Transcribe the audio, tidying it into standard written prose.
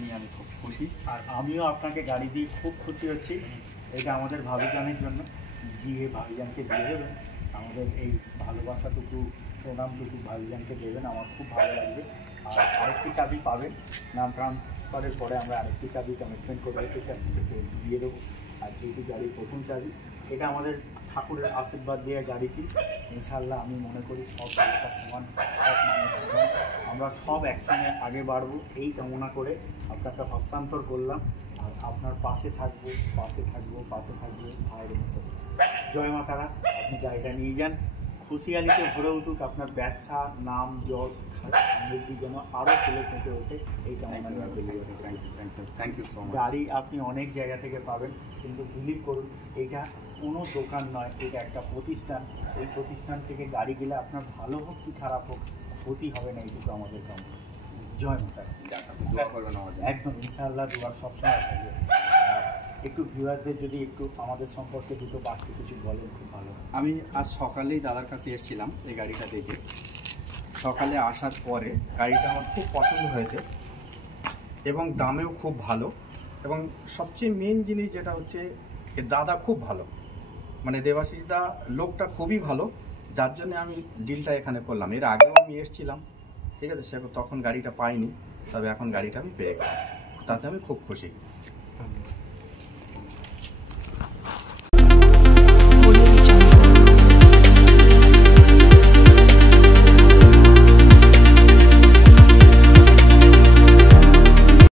নিয়ে আমি খুব খুশি, আর আমিও আপনাকে গাড়ি দিয়ে খুব খুশি হচ্ছি। এটা আমাদের ভাবিজানের জন্য, গিয়ে ভাবিজানকে দিয়ে দেবেন, আমাদের এই ভালোবাসাটুকু প্রণামটুকু ভাবিজানকে দেবেন, আমার খুব ভালো লাগবে। আর আরেকটি চাবি পাবেন, নাম ট্রান্সফারের পরে আমরা আরেকটি চাবি কমিটমেন্ট করে রেখেছি, আপনাদেরকে দিয়ে দেবো। আর এইটি গাড়ির প্রথম চাবি, এটা আমাদের ঠাকুরের আশীর্বাদ দিয়ে গাড়িটি, ইনশাআল্লাহ আমি মনে করি সব একটা সমান, সব মানুষ সমান, আমরা সব একসঙ্গে আগে বাড়বো, এই কামনা করে আপনাকে হস্তান্তর করলাম। আর আপনার পাশে থাকবো, পাশে থাকবো, পাশে থাকবো ভাইয়ের মতো। জয় মা তারা, আপনি গাড়িটা নিয়ে যান, খুশিয়ালিতে ভরে উঠুক আপনার ব্যবসা, নাম যশ সমৃদ্ধি যেন আরও ফুলে ফেটে ওঠে, এই কামনা। Thank you so much. গাড়ি আপনি অনেক জায়গা থেকে পাবেন, কিন্তু বিলিভ করুন এটা কোনো দোকান নয়, এটা একটা প্রতিষ্ঠান। এই প্রতিষ্ঠান থেকে গাড়ি গেলে আপনার ভালো হোক কি খারাপ হোক, ক্ষতি হবে না, এইটুকু আমাদের কামনা। জয় মাতা। একদম ইনশাআল্লাহ দুয়ার সবসময় থাকবে। একটু ভিউয়ারদের যদি একটু আমাদের সম্পর্কে দুটো বাক্য কিছু বলেন খুব ভালো। আমি আজ সকালেই দাদার কাছে এসেছিলাম এই গাড়িটা দেখে। সকালে আসার পরে গাড়িটা আমার খুব পছন্দ হয়েছে এবং দামেও খুব ভালো, এবং সবচেয়ে মেন জিনিস যেটা হচ্ছে দাদা খুব ভালো, মানে দেবাশিস দা লোকটা খুবই ভালো, যার জন্য আমি ডিলটা এখানে করলাম। এর আগেও আমি এসেছিলাম, ঠিক আছে, সে তখন গাড়িটা পাইনি, তবে এখন গাড়িটা আমি পেয়ে গেলাম, তাতে আমি খুব খুশি। ধন্যবাদ।